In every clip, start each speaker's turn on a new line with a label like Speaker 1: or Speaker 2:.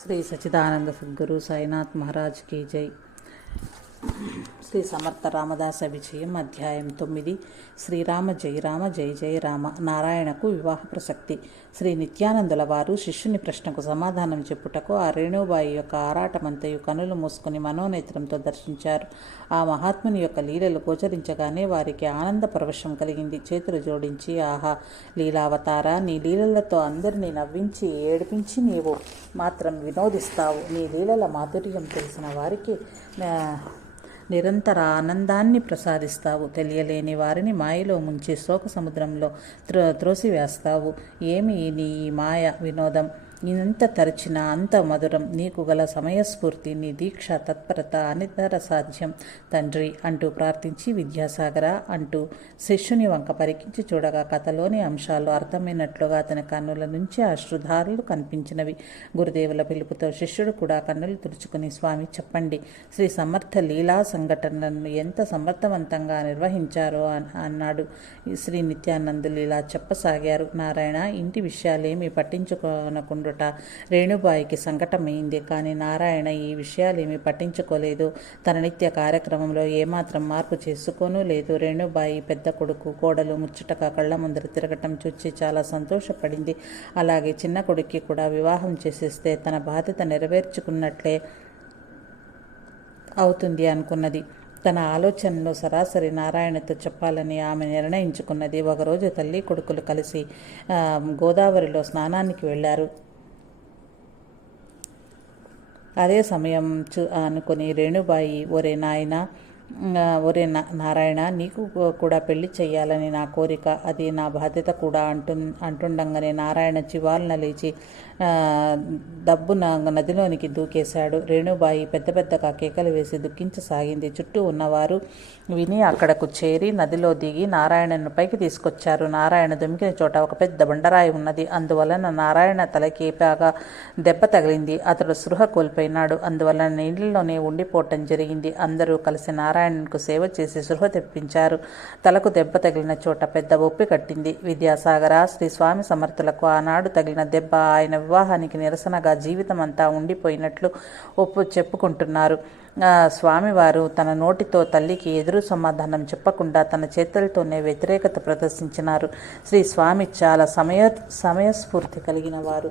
Speaker 1: శ్రీ సచిదానంద సద్గురు సాయినాథ్ మహారాజ్ కీ జై. శ్రీ సమర్థ రామదాస విజయం అధ్యాయం తొమ్మిది. శ్రీరామ జయరామ జయ జై జై రామ. నారాయణకు వివాహ ప్రసక్తి. శ్రీ నిత్యానందుల వారు శిష్యుని ప్రశ్నకు సమాధానం చెప్పుటకు ఆ రేణుబాయి యొక్క ఆరాటమంతయు కనులు మూసుకుని మనోనేత్రంతో దర్శించారు. ఆ మహాత్ముని యొక్క లీలలు గోచరించగానే వారికి ఆనంద పరవశం కలిగింది. చేతులు జోడించి ఆహా లీలావతార నీ లీలలతో అందరినీ నవ్వించి ఏడిపించి నీవు మాత్రం వినోదిస్తావు. నీ లీలల మాధుర్యం తెలిసిన వారికి నిరంతర ఆనందాన్ని ప్రసాదిస్తావు. తెలియలేని వారిని మాయలో ముంచి శోక సముద్రంలో త్రో త్రోసివేస్తావు. ఏమి నీ ఈ మాయ వినోదం? ఇంత తరచిన అంత మధురం నీకు గల సమయస్ఫూర్తి నీ దీక్ష తత్పరత అనితర సాధ్యం. తండ్రి అంటూ ప్రార్థించి విద్యాసాగర అంటూ శిష్యుని వంక పరికించి చూడగా కథలోని అంశాలు అర్థమైనట్లుగా అతని కన్నుల నుంచి అశ్రుధారులు కనిపించినవి. గురుదేవుల పిలుపుతో శిష్యుడు కూడా కన్నులు తుడుచుకుని స్వామి చెప్పండి. శ్రీ సమర్థ లీలా సంఘటనలను ఎంత సమర్థవంతంగా నిర్వహించారో అన్నాడు. శ్రీ నిత్యానందులు ఇలా చెప్పసాగారు. నారాయణ ఇంటి విషయాలేమీ పట్టించుకోనకుండుట రేణుబాయికి సంకటమైంది. కానీ నారాయణ ఈ విషయాలేమీ పట్టించుకోలేదు. తన నిత్య కార్యక్రమంలో ఏమాత్రం మార్పు చేసుకోనూ లేదు. రేణుబాయి పెద్ద కొడుకు కోడలు ముచ్చటగా కళ్ళ ముందర తిరగటం చూచి చాలా సంతోషపడింది. అలాగే చిన్న కొడుక్కి కూడా వివాహం చేసేస్తే తన బాధ్యత నెరవేర్చుకున్నట్లే అవుతుంది అనుకున్నది. తన ఆలోచనలో సరాసరి నారాయణతో చెప్పాలని ఆమె నిర్ణయించుకున్నది. ఒకరోజు తల్లి కొడుకులు కలిసి గోదావరిలో స్నానానికి వెళ్ళారు. అదే సమయం చూ అనుకుని రేణుబాయి ఒరే నాయన ఒరే నారాయణ నీకు కూడా పెళ్ళి చేయాలని నా కోరిక. అది నా బాధ్యత కూడా అంటు అంటుండగానే నారాయణ చివాలన లేచి దబ్బున నదిలోనికి దూకేశాడు. రేణుబాయి పెద్ద పెద్దగా కేకలు వేసి దుఃఖించసాగింది. చుట్టూ ఉన్నవారు విని అక్కడకు చేరి నదిలో దిగి నారాయణను పైకి తీసుకొచ్చారు. నారాయణ దుమికిన చోట ఒక పెద్ద బండరాయి ఉన్నది. అందువలన నారాయణ తలకి బాగా దెబ్బ తగిలింది. అతడు సృహ కోల్పోయినాడు. అందువలన నీళ్ళలోనే ఉండిపోవటం జరిగింది. అందరూ కలిసి నారాయణకు సేవ చేసి సృహ తెప్పించారు. తలకు దెబ్బ తగిలిన చోట పెద్ద ఒప్పి కట్టింది. విద్యాసాగర శ్రీ స్వామి సమర్థులకు ఆనాడు తగిలిన దెబ్బ ఆయన వివాహానికి నిరసనగా జీవితం అంతా ఉండిపోయినట్లు ఒప్పు చెప్పుకుంటున్నారు. స్వామివారు తన నోటితో తల్లికి ఎదురు సమాధానం చెప్పకుండా తన చేతులతోనే వ్యతిరేకత ప్రదర్శించినారు. శ్రీ స్వామి చాలా సమయ సమయస్ఫూర్తి కలిగిన వారు.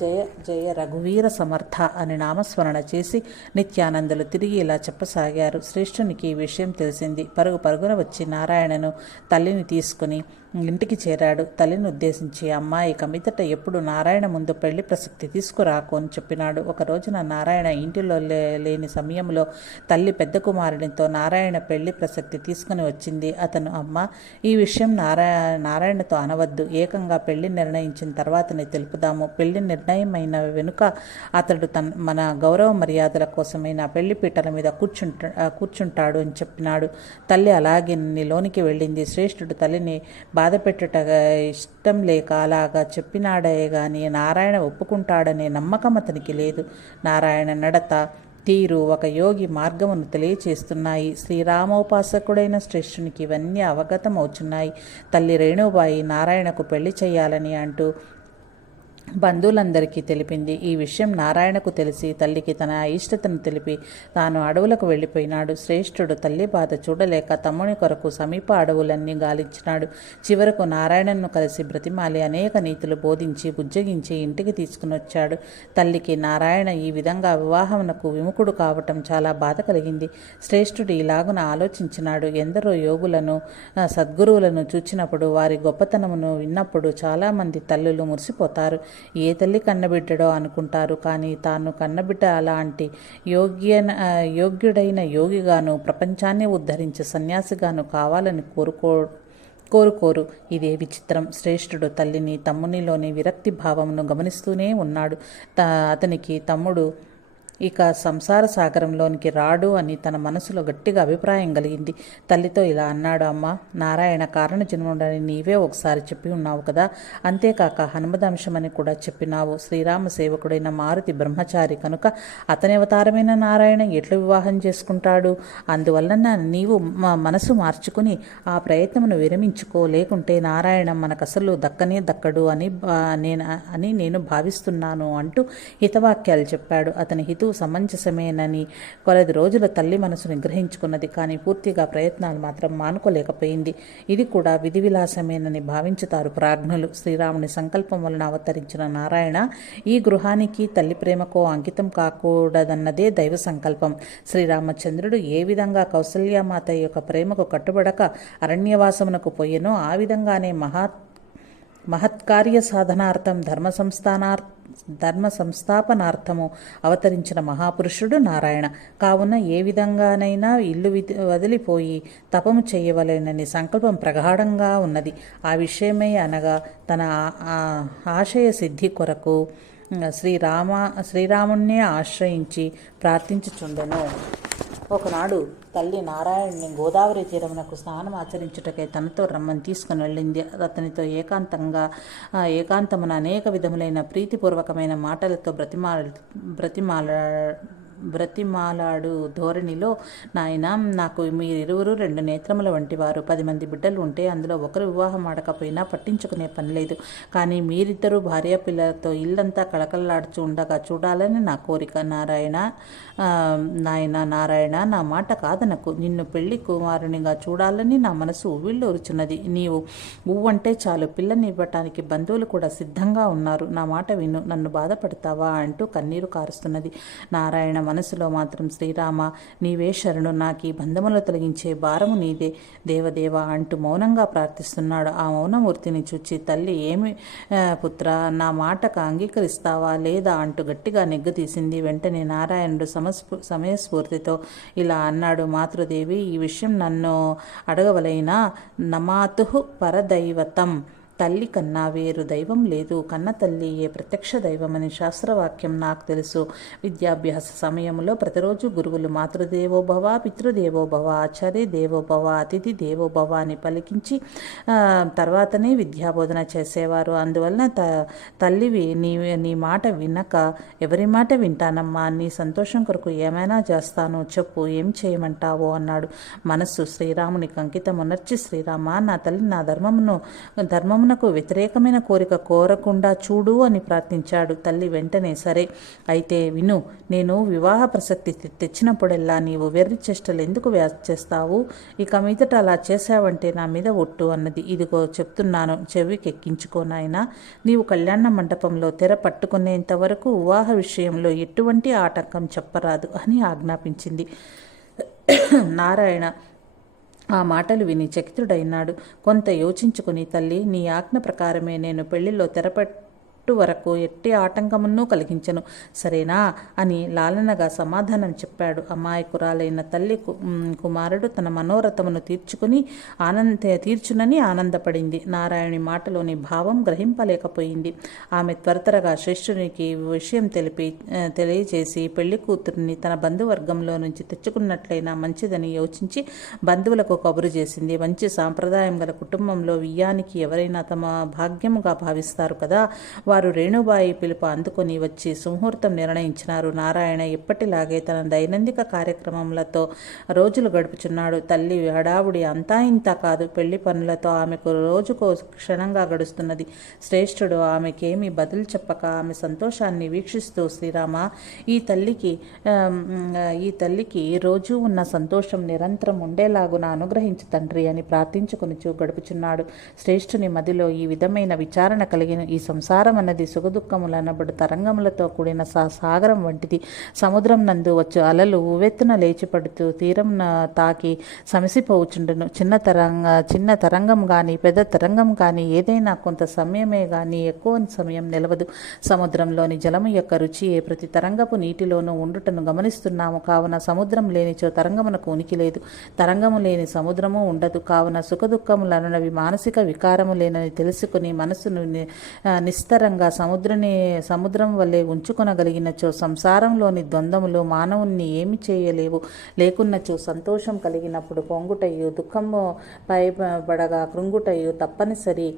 Speaker 1: జయ జయ రఘువీర సమర్థ అని నామస్మరణ చేసి నిత్యానందులు తిరిగి ఇలా చెప్పసాగారు. శ్రేష్ఠునికి ఈ విషయం తెలిసింది. పరుగు పరుగున వచ్చి నారాయణను తల్లిని తీసుకుని ఇంటికి చేరాడు. తల్లిని ఉద్దేశించి అమ్మాయి కమితట ఎప్పుడు నారాయణ ముందు పెళ్ళి ప్రసక్తి తీసుకురాకు అని చెప్పినాడు. ఒక రోజున నారాయణ ఇంటిలో లేని సమయంలో తల్లి పెద్ద కుమారునితో నారాయణ పెళ్ళి ప్రసక్తి తీసుకుని వచ్చింది. అతను అమ్మ ఈ విషయం నారాయణ నారాయణతో అనవద్దు. ఏకంగా పెళ్ళి నిర్ణయించిన తర్వాతనే తెలుపుదాము. పెళ్ళి నిర్ణయమైన వెనుక అతడు తన మన గౌరవ మర్యాదల కోసమైన నా పెళ్ళి పీటల మీద కూర్చుంటా కూర్చుంటాడు అని చెప్పినాడు. తల్లి అలాగే లోనికి వెళ్ళింది. శ్రేష్ఠుడు తల్లిని బాధ పెట్టుట ఇష్టం లేక అలాగా చెప్పినాడే గాని నారాయణ ఒప్పుకుంటాడనే నమ్మకం అతనికి లేదు. నారాయణ నడత తీరు ఒక యోగి మార్గమును తెలియచేస్తున్నాయి. శ్రీరామోపాసకుడైన శ్రేష్ఠునికి ఇవన్నీ అవగతమవుతున్నాయి తల్లి రేణుబాయి నారాయణకు పెళ్ళి చేయాలని అంటూ బంధువులందరికీ తెలిపింది. ఈ విషయం నారాయణకు తెలిసి తల్లికి తన అయిష్టతను తెలిపి తాను అడవులకు వెళ్ళిపోయినాడు. శ్రేష్ఠుడు తల్లి బాధ చూడలేక తమ్ముని కొరకు సమీప అడవులన్నీ గాలించినాడు. చివరకు నారాయణను కలిసి బ్రతిమాలి అనేక నీతులు బోధించి బుజ్జగించి ఇంటికి తీసుకుని వచ్చాడు తల్లికి నారాయణ ఈ విధంగా వివాహమునకు విముఖుడు కావటం చాలా బాధ కలిగింది. శ్రేష్ఠుడు ఇలాగున ఆలోచించినాడు. ఎందరో యోగులను సద్గురువులను చూచినప్పుడు వారి గొప్పతనమును విన్నప్పుడు చాలామంది తల్లులు మురిసిపోతారు. ఏ తల్లి కన్నబిడ్డడో అనుకుంటారు కానీ తాను కన్నబిడ్డ అలాంటి యోగ్యన యోగ్యుడైన యోగిగాను ప్రపంచాన్ని ఉద్ధరించి సన్యాసిగాను కావాలని కోరుకో కోరుకోరు. ఇదే విచిత్రం. శ్రేష్ఠుడు తల్లిని తమ్మునిలోని విరక్తి భావమును గమనిస్తూనే ఉన్నాడు. త అతనికి తమ్ముడు ఇక సంసార సాగరంలోనికి రాడు అని తన మనసులో గట్టిగా అభిప్రాయం కలిగింది. తల్లితో ఇలా అన్నాడు అమ్మ నారాయణ కారణ జన్ముడని నీవే ఒకసారి చెప్పి ఉన్నావు కదా. అంతేకాక హనుమదంశమని కూడా చెప్పినావు. శ్రీరామ సేవకుడైన మారుతి బ్రహ్మచారి కనుక అతని అవతారమైన నారాయణ ఎట్లు వివాహం చేసుకుంటాడు? అందువలన నీవు మా మనసు మార్చుకుని ఆ ప్రయత్నమును విరమించుకో. లేకుంటే నారాయణ మనకు అసలు దక్కనే దక్కడు అని నేను అని నేను భావిస్తున్నాను అంటూ హితవాక్యాలు చెప్పాడు. అతని హితు సమంజసమేనని కొలది రోజుల తల్లి మనసుని గ్రహించుకున్నది. కానీ పూర్తిగా ప్రయత్నాలు మాత్రం మానుకోలేకపోయింది. ఇది కూడా విధి విలాసమేనని భావించుతారు ప్రాజ్ఞులు. శ్రీరాముని సంకల్పం వలన అవతరించిన నారాయణ ఈ గృహానికి తల్లి ప్రేమకో అంకితం కాకూడదన్నదే దైవ సంకల్పం. శ్రీరామచంద్రుడు ఏ విధంగా కౌసల్యామాత యొక్క ప్రేమకు కట్టుబడక అరణ్యవాసమునకు పోయెనో ఆ విధంగానే మహాత్మ మహత్కార్య సాధనార్థం ధర్మ సంస్థానార్ ధర్మ సంస్థాపనార్థము అవతరించిన మహాపురుషుడు నారాయణ. కావున ఏ విధంగానైనా ఇల్లు విది- వదిలిపోయి తపము చేయవలేనని సంకల్పం ప్రగాఢంగా ఉన్నది. ఆ విషయమై అనగా తన ఆశయ సిద్ధి కొరకు శ్రీరామ శ్రీరాముణ్ణే ఆశ్రయించి ప్రార్థించుచుండెను. ఒకనాడు తల్లి నారాయణుని గోదావరి తీరమునకు స్నానం ఆచరించుటకై తనతో రమ్మని తీసుకుని వెళ్ళింది. అతనితో ఏకాంతంగా ఏకాంతమున అనేక విధములైన ప్రీతిపూర్వకమైన మాటలతో బ్రతిమాల బ్రతిమాల బ్రతిమాలాడు ధోరణిలో నాయన నాకు మీరిరువురు రెండు నేత్రముల వంటి వారు పది మంది బిడ్డలు ఉంటే అందులో ఒకరు వివాహం ఆడకపోయినా పట్టించుకునే పని లేదు. కానీ మీరిద్దరూ భార్య పిల్లలతో ఇల్లంతా కళకళలాడుచు ఉండగా చూడాలని నా కోరిక. నారాయణ నాయన నారాయణ నా మాట కాదనకు. నిన్ను పెళ్ళి కుమారునిగా చూడాలని నా మనసు ఉవ్విళ్ళూరుచున్నది. నీవు ఉవ్వంటే చాలు. పిల్లని ఇవ్వటానికి బంధువులు కూడా సిద్ధంగా ఉన్నారు. నా మాట విను. నన్ను బాధపడతావా? అంటూ కన్నీరు కారుస్తున్నది. నారాయణ మనసులో మాత్రం శ్రీరామ నీవే శరణు నాకు ఈ బంధములు తొలగించే భారము నీదే. దేవదేవ అంటూ మౌనంగా ప్రార్థిస్తున్నాడు. ఆ మౌనమూర్తిని చూచి తల్లి ఏమి పుత్ర నా మాటకు అంగీకరిస్తావా? లేదా? అంటూ గట్టిగా నెగ్గదీసింది వెంటనే నారాయణుడు సమస్ఫూ సమయస్ఫూర్తితో ఇలా అన్నాడు. మాతృదేవి ఈ విషయం నన్ను అడగవలైనా? నమాతు పరదైవతం. తల్లి కన్నా వేరు దైవం లేదు. కన్న తల్లి ఏ ప్రత్యక్ష దైవమని శాస్త్రవాక్యం నాకు తెలుసు. విద్యాభ్యాస సమయంలో ప్రతిరోజు గురువులు మాతృదేవోభవ పితృదేవోభవ ఆచార్య దేవోభవ అతిథి దేవోభవ అని పలికించి తర్వాతనే విద్యాబోధన చేసేవారు. అందువలన త తల్లివి నీ నీ మాట వినక ఎవరి మాట వింటానమ్మా? నీ సంతోషం కొరకు ఏమైనా చేస్తాను? చెప్పు ఏం చేయమంటావో? అన్నాడు. మనస్సు శ్రీరామునికి అంకితమునర్చి శ్రీరామ నా తల్లి నా ధర్మమును రామునకు వ్యతిరేకమైన కోరిక కోరకుండా చూడు అని ప్రార్థించాడు. తల్లి వెంటనే సరే అయితే విను నేను వివాహ ప్రసక్తి తెచ్చినప్పుడల్లా తెచ్చినప్పుడెల్లా నీవు వెర్రి చేష్టలు ఎందుకు చేస్తావు? ఇక మీదట అలా చేశావంటే నా మీద ఒట్టు అన్నది. ఇదిగో చెప్తున్నాను చెవికెక్కించుకో నాయన. నీవు కళ్యాణ మండపంలో తెర పట్టుకునేంత వరకు వివాహ విషయంలో ఎటువంటి ఆటంకం చెప్పరాదు అని ఆజ్ఞాపించింది. నారాయణ ఆ మాటలు విని చకితుడైనాడు. కొంత యోచించుకుని తల్లి నీ ఆజ్ఞ ప్రకారమే నేను పెళ్ళిలో చుట్టు వరకు ఎట్టి ఆటంకమును కలిగించను. సరేనా? అని లాలనగా సమాధానం చెప్పాడు. అమాయకురాలైన తల్లి కుమారుడు తన మనోరథమును తీర్చుకుని ఆనంద తీర్చునని ఆనందపడింది. నారాయణి మాటలోని భావం గ్రహింపలేకపోయింది. ఆమె త్వరతరగా శ్రేష్ఠునికి విషయం తెలిపి తెలియజేసి పెళ్ళి కూతురిని తన బంధువర్గంలో నుంచి తెచ్చుకున్నట్లయినా మంచిదని యోచించి బంధువులకు కబురు చేసింది. మంచి సాంప్రదాయం గల కుటుంబంలో వియ్యానికి ఎవరైనా తమ భాగ్యముగా భావిస్తారు కదా? వారు రేణుబాయి పిలుపు అందుకొని వచ్చి సుముహూర్తం నిర్ణయించినారు. నారాయణ ఎప్పటిలాగే తన దైనందిక కార్యక్రమములతో రోజులు గడుపుచున్నాడు. తల్లి హడావుడి అంతా ఇంత కాదు. పెళ్ళి పనులతో ఆమెకు రోజుకో క్షణంగా గడుస్తున్నది. శ్రేష్ఠుడు ఆమెకేమీ బదులు చెప్పక ఆమె సంతోషాన్ని వీక్షిస్తూ శ్రీరామ ఈ తల్లికి ఈ తల్లికి రోజు ఉన్న సంతోషం నిరంతరం ఉండేలాగున అనుగ్రహించు తండ్రి అని ప్రార్థించుకుని చూ గడుపుచున్నాడు. శ్రేష్ఠుని మదిలో ఈ విధమైన విచారణ కలిగిన ఈ సంసారం అన్నది సుఖదుఖములు అనబడు తరంగములతో కూడిన సా సాగరం వంటిది. సముద్రం నందు వచ్చు అలలు ఉవ్వెత్తున లేచిపడుతూ తీరం తాకి సమసిపోవుచుండును. చిన్న తరంగ చిన్న తరంగం కానీ పెద్ద తరంగం కానీ ఏదైనా కొంత సమయమే కానీ ఎక్కువ సమయం నిలవదు. సముద్రంలోని జలము యొక్క రుచియే ప్రతి తరంగపు నీటిలోనూ ఉండుటను గమనిస్తున్నాము. కావున సముద్రం లేనిచో తరంగమునకు ఉనికి లేదు. తరంగము లేని సముద్రము ఉండదు. కావున సుఖదుఖములనునవి మానసిక వికారము లేనని తెలుసుకుని మనసును నిస్తరంగా నిశ్చలంగా సముద్రని సముద్రం వల్లే ఉంచుకొనగలిగినచో సంసారంలోని ద్వంద్వములు మానవుణ్ణి ఏమి చేయలేవు? లేకున్నచో సంతోషం కలిగినప్పుడు పొంగుటయు దుఃఖము పైబడగా కృంగుటయు తప్పనిసరి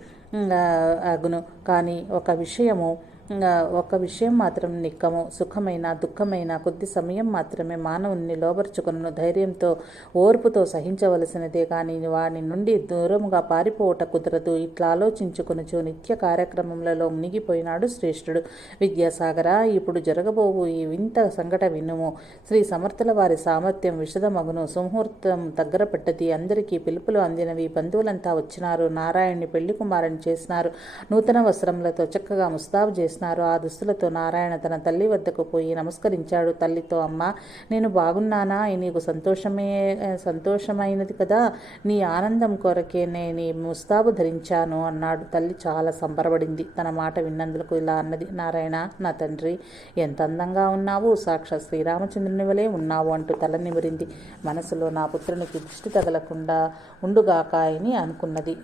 Speaker 1: అగును. కానీ ఒక విషయము ఒక విషయం మాత్రం నిక్కము. సుఖమైన దుఃఖమైన కొద్ది సమయం మాత్రమే మానవుని లోబర్చుకును ధైర్యంతో ఓర్పుతో సహించవలసినదే కానీ వాని నుండి దూరముగా పారిపోవట కుదరదు. ఇట్లా ఆలోచించుకునుచు నిత్య కార్యక్రమములలో మునిగిపోయినాడు శ్రేష్ఠుడు. విద్యాసాగర ఇప్పుడు జరగబోవు ఈ వింత సంఘట వినుము. శ్రీ సమర్థుల వారి సామర్థ్యం విషదమగును సుముహూర్తం దగ్గర పెట్టది. అందరికీ పిలుపులు అందినవి. బంధువులంతా వచ్చినారు. నారాయణ్ణి పెళ్ళి కుమారుని చేసినారు. నూతన వస్త్రములతో చక్కగా ముస్తాబు చేసినారు. ఆ దుస్తులతో నారాయణ తన తల్లి వద్దకు పోయి నమస్కరించాడు. తల్లితో అమ్మ నేను బాగున్నానా? నీకు సంతోషమే సంతోషమైనది కదా? నీ ఆనందం కొరకే నేను ముస్తాబు ధరించాను అన్నాడు. తల్లి చాలా సంబరపడింది. తన మాట విన్నందుకు ఇలా అన్నది. నారాయణ నా తండ్రి ఎంత అందంగా ఉన్నావు? సాక్షాత్ శ్రీరామచంద్రుని వలె ఉన్నావు అంటూ తల నిమిరింది. మనసులో నా పుత్రునికి దృష్టి తగలకుండా ఉండుగాకాయని అనుకున్నది.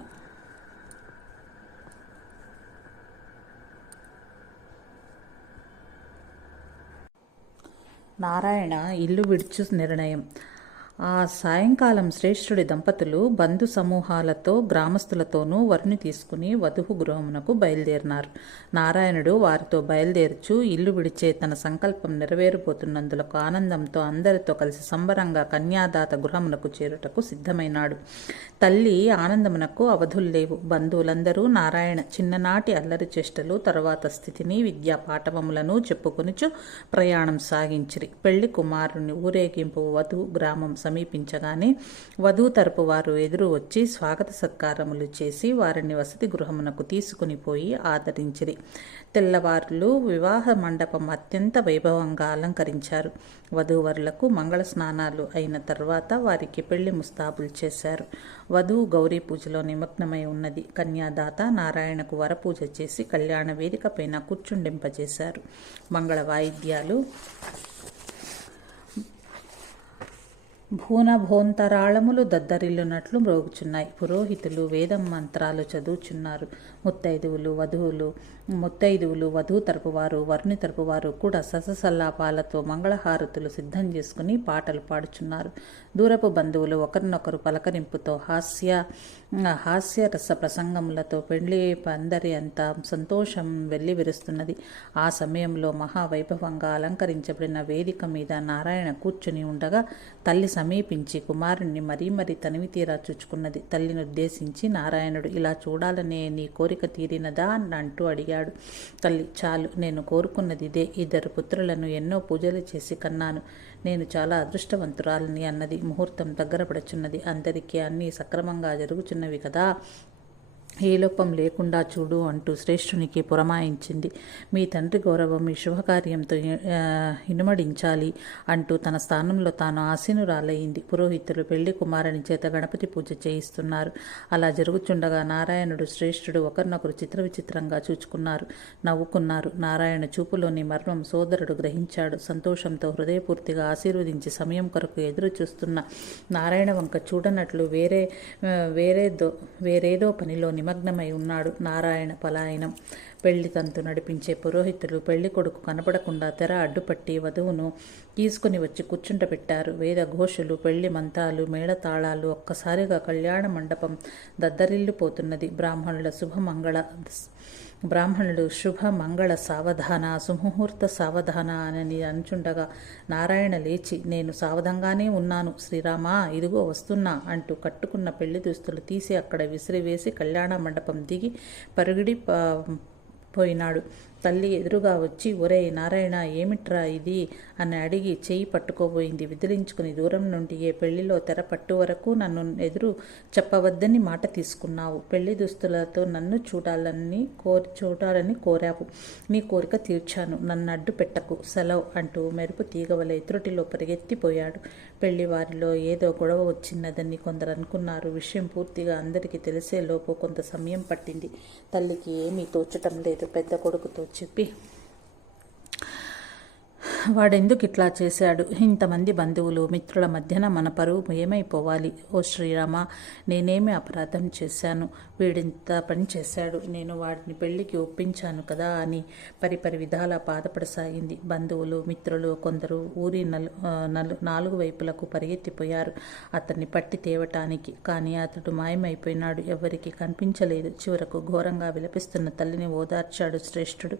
Speaker 1: నారాయణ ఇల్లు విడుచు నిర్ణయం. ఆ సాయంకాలం శ్రేష్ఠుడి దంపతులు బంధు సమూహాలతో గ్రామస్తులతోనూ వరుని తీసుకుని వధువు గృహమునకు బయలుదేరినారు. నారాయణుడు వారితో బయలుదేరుచు ఇల్లు విడిచే తన సంకల్పం నెరవేరిపోతున్నందులకు ఆనందంతో అందరితో కలిసి సంబరంగా కన్యాదాత గృహమునకు చేరుటకు సిద్ధమైనాడు. తల్లి ఆనందమునకు అవధులు లేవు. బంధువులందరూ నారాయణ చిన్ననాటి అల్లరి చేష్టలు తరువాత స్థితిని విద్యా పాఠవములను చెప్పుకొనుచు ప్రయాణం సాగించిరి. పెళ్ళి కుమారుని ఊరేగింపు వధు గ్రామం సమీపించగానే వధువు తరపు వారు ఎదురు వచ్చి స్వాగత సత్కారములు చేసి వారిని వసతి గృహమునకు తీసుకుని పోయి ఆదరించిరి. తెల్లవారులు వివాహ మండపం అత్యంత వైభవంగా అలంకరించారు. వధూవరులకు మంగళ స్నానాలు అయిన తర్వాత వారికి పెళ్ళి ముస్తాబులు చేశారు. వధువు గౌరీ పూజలో నిమగ్నమై ఉన్నది. కన్యాదాత నారాయణకు వరపూజ చేసి కళ్యాణ వేదిక పైన కూర్చుండింపజేశారు. మంగళ వాయిద్యాలు భూనభోంతరాళములు దద్దరిల్లునట్లు మ్రోగుచున్నాయి. పురోహితులు వేదం మంత్రాలు చదువుచున్నారు. ముత్తైదువులు వధువులు ముత్తైదువులు వధువు తరపు వారు వరుని తరపు వారు కూడా సససల్లాపాలతో మంగళహారతులు సిద్ధం చేసుకుని పాటలు పాడుచున్నారు. దూరపు బంధువులు ఒకరినొకరు పలకరింపుతో హాస్య హాస్య రస ప్రసంగములతో పెళ్ళి అందరి అంత సంతోషం వెళ్ళి విరుస్తున్నది ఆ సమయంలో మహావైభవంగా అలంకరించబడిన వేదిక మీద నారాయణ కూర్చుని ఉండగా తల్లి సమీపించి కుమారుణ్ణి మరీ మరీ తనివి తీరా చూచుకున్నది. తల్లిని ఉద్దేశించి నారాయణుడు ఇలా చూడాలనే నీ కోరిక తీరినదా? అని అంటూ అడిగాడు తల్లి చాలు. నేను కోరుకున్నది ఇదే. ఇద్దరు పుత్రులను ఎన్నో పూజలు చేసి కన్నాను. నేను చాలా అదృష్టవంతురాలని అన్నది ముహూర్తం దగ్గర పడుచున్నది. అందరికీ అన్నీ సక్రమంగా జరుగుచున్నవి కదా. ఏ లోపం లేకుండా చూడు అంటూ శ్రేష్ఠునికి పురమాయించింది. మీ తండ్రి గౌరవం మీ శుభకార్యంతో ఇనుమడించాలి అంటూ తన స్థానంలో తాను ఆసీనురాలయ్యింది. పురోహితులు పెళ్ళి కుమారుని చేత గణపతి పూజ చేయిస్తున్నారు. అలా జరుగుచుండగా నారాయణుడు శ్రేష్ఠుడు ఒకరినొకరు చిత్ర విచిత్రంగా చూచుకున్నారు. నవ్వుకున్నారు. నారాయణ చూపులోని మర్మం సోదరుడు గ్రహించాడు. సంతోషంతో హృదయపూర్తిగా ఆశీర్వదించి సమయం కొరకు ఎదురు చూస్తున్న నారాయణ వంక చూడనట్లు వేరే వేరేదో వేరేదో పనిలోని నిమగ్నమై ఉన్నాడు. నారాయణ పలాయనం. పెళ్ళి తంతు నడిపించే పురోహితులు పెళ్ళి కొడుకు కనపడకుండా తెర అడ్డుపట్టి వధువును తీసుకుని వచ్చి కూర్చుంటపెట్టారు. వేద ఘోషులు పెళ్ళి మంతాలు మేళతాళాలు ఒక్కసారిగా కళ్యాణ మండపం దద్దరిల్లిపోతున్నది. బ్రాహ్మణుల శుభమంగళ బ్రాహ్మణుడు శుభ మంగళ సావధాన సుముహూర్త సావధాన అని అనుచుండగా నారాయణ లేచి నేను సావధంగానే ఉన్నాను. శ్రీరామా ఇదిగో వస్తున్నా అంటూ కట్టుకున్న పెళ్ళి దుస్తులు తీసి అక్కడ విసిరివేసి కళ్యాణ మండపం దిగి పరుగిడి పోయినాడు. తల్లి ఎదురుగా వచ్చి ఒరే నారాయణ ఏమిట్రా ఇది? అని అడిగి చేయి పట్టుకోబోయింది. విదిలించుకుని దూరం నుండి ఏ పెళ్ళిలో తెర పట్టు వరకు నన్ను ఎదురు చెప్పవద్దని మాట తీసుకున్నావు. పెళ్ళి దుస్తులతో నన్ను చూడాలని కోరి చూడాలని కోరావు. నీ కోరిక తీర్చాను. నన్ను అడ్డు పెట్టకు. సెలవు అంటూ మెరుపు తీగవలే ఎదురుటిలో పరిగెత్తిపోయాడు. పెళ్ళి వారిలో ఏదో గొడవ వచ్చినదని కొందరు అనుకున్నారు. విషయం పూర్తిగా అందరికీ తెలిసేలోపు కొంత సమయం పట్టింది. తల్లికి ఏమీ తోచటం లేదు. పెద్ద కొడుకుతో చెప్పి వాడెందుకు ఇట్లా చేశాడు? ఇంతమంది బంధువులు మిత్రుల మధ్యన మన పరువు ఏమైపోవాలి? ఓ శ్రీరామ నేనేమి అపరాధం చేశాను? వీడింత పని చేశాడు. నేను వాడిని పెళ్ళికి ఒప్పించాను కదా అని పరిపరి విధాలా బాధపడసాగింది. బంధువులు మిత్రులు కొందరు ఊరి నలు నలు నాలుగు వైపులకు పరిగెత్తిపోయారు అతన్ని పట్టి తేవటానికి. కానీ అతడు మాయమైపోయినాడు. ఎవరికి కనిపించలేదు. చివరకు ఘోరంగా విలపిస్తున్న తల్లిని ఓదార్చాడు శ్రేష్ఠుడు.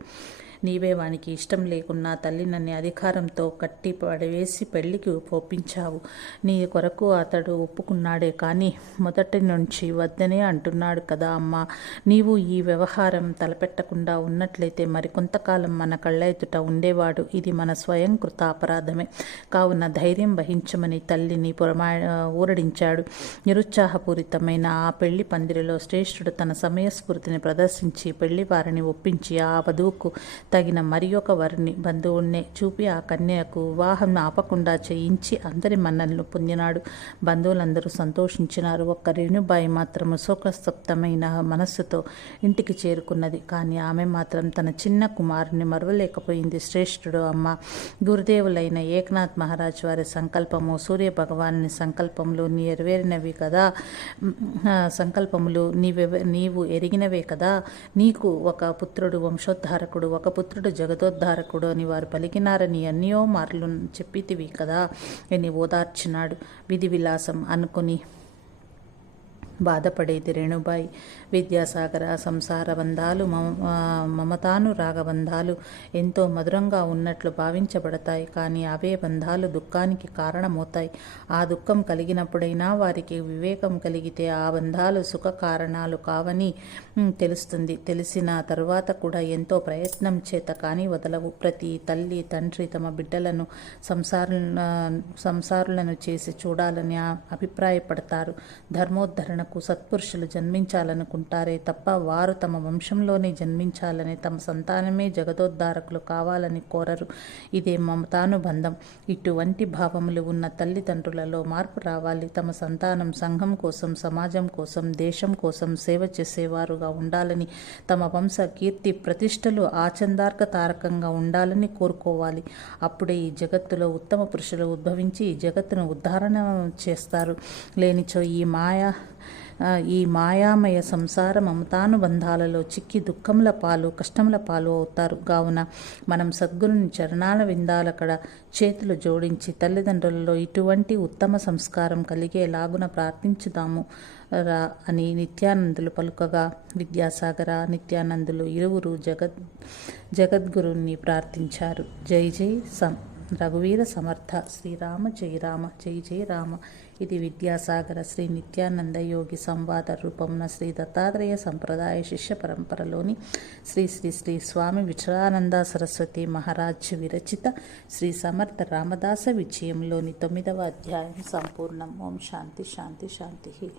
Speaker 1: నీవే వానికి ఇష్టం లేకున్నా తల్లి నన్ను అది అధికారంతో కట్టి పడవేసి పెళ్ళికి ఒప్పించావు. నీ కొరకు అతడు ఒప్పుకున్నాడే కానీ మొదటి నుంచి వద్దనే అంటున్నాడు కదా అమ్మా. నీవు ఈ వ్యవహారం తలపెట్టకుండా ఉన్నట్లయితే మరి కొంతకాలం మన కళ్ళ ఎదుట ఉండేవాడు. ఇది మన స్వయం కృత అపరాధమే. కావున ధైర్యం వహించమని తల్లిని పురమా ఊరడించాడు. నిరుత్సాహపూరితమైన ఆ పెళ్ళి పందిరిలో శ్రేష్ఠుడు తన సమయస్ఫూర్తిని ప్రదర్శించి పెళ్ళి వారిని ఒప్పించి ఆ వధువుకు తగిన మరి ఒక వరిని బంధువుల్నే చూపి ఆ కన్యకు వివాహం ఆపకుండా చేయించి అందరి మన్నలను పొందినాడు. బంధువులందరూ సంతోషించినారు. ఒక్క రేణుబాయి మాత్రము శోకస్తప్తమైన మనస్సుతో ఇంటికి చేరుకున్నది. కానీ ఆమె మాత్రం తన చిన్న కుమారుని మరవలేకపోయింది. శ్రేష్ఠుడు అమ్మ గురుదేవులైన ఏకనాథ్ మహారాజ్ వారి సంకల్పము సూర్య భగవానుని సంకల్పములు నెరవేరినవి కదా? సంకల్పములు నీవు ఎరిగినవే కదా? నీకు ఒక పుత్రుడు వంశోద్ధారకుడు ఒక పుత్రుడు జగదోద్ధారకుడు అని వారు పలికినారని ఎన్నో మార్లు చెప్పితివి కదా అని ఓదార్చినాడు. విధి విలాసం అనుకుని బాధపడేది రేణుబాయి. విద్యాసాగర సంసార బంధాలు మమతాను రాగబంధాలు మమతానురాగ బంధాలు ఎంతో మధురంగా ఉన్నట్లు భావించబడతాయి. కానీ అవే బంధాలు దుఃఖానికి కారణమవుతాయి. ఆ దుఃఖం కలిగినప్పుడైనా వారికి వివేకం కలిగితే ఆ బంధాలు సుఖ కారణాలు కావని తెలుస్తుంది. తెలిసిన తరువాత కూడా ఎంతో ప్రయత్నం చేత కానీ వదలవు. ప్రతి తల్లి తండ్రి తమ బిడ్డలను సంసార సంసారులను చేసి చూడాలని ఆ- అభిప్రాయపడతారు. ధర్మోద్ధరణకు సత్పురుషులు జన్మించాలనుకుంటారు ఉంటారే తప్ప వారు తమ వంశంలోనే జన్మించాలని తమ సంతానమే జగదోద్ధారకులు కావాలని కోరరు. ఇదే మమతానుబంధం ఇటువంటి భావములు ఉన్న తల్లిదండ్రులలో మార్పు రావాలి. తమ సంతానం సంఘం కోసం సమాజం కోసం దేశం కోసం సేవ చేసేవారుగా ఉండాలని తమ వంశ కీర్తి ప్రతిష్టలు ఆచందార్క తారకంగా ఉండాలని కోరుకోవాలి. అప్పుడే ఈ జగత్తులో ఉత్తమ పురుషులు ఉద్భవించి ఈ జగత్తును ఉద్ధారణ చేస్తారు. లేనిచో ఈ మాయా ఈ మాయామయ సంసార మమతానుబంధాలలో చిక్కి దుఃఖముల పాలు కష్టముల పాలు అవుతారు. కావున మనం సద్గురుని చరణాల విందాలకడ చేతులు జోడించి తల్లిదండ్రులలో ఇటువంటి ఉత్తమ సంస్కారం కలిగేలాగున ప్రార్థించుదాము. రా అని నిత్యానందులు పలుకగా విద్యాసాగర నిత్యానందులు ఇరువురు జగద్ జగద్గురుని ప్రార్థించారు. జై జై సం రఘువీర సమర్థ శ్రీరామ జై రామ జై జై రామ. ఇది విద్యాసాగర శ్రీ నిత్యానంద యోగి సంవాద రూపమున శ్రీ దత్తాత్రేయ సంప్రదాయ శిష్య పరంపరలోని శ్రీ శ్రీ శ్రీ స్వామి విచరానంద సరస్వతి మహారాజ్ విరచిత శ్రీ సమర్థ రామదాస విజయంలోని తొమ్మిదవ అధ్యాయం సంపూర్ణం. ఓం శాంతి శాంతి శాంతి.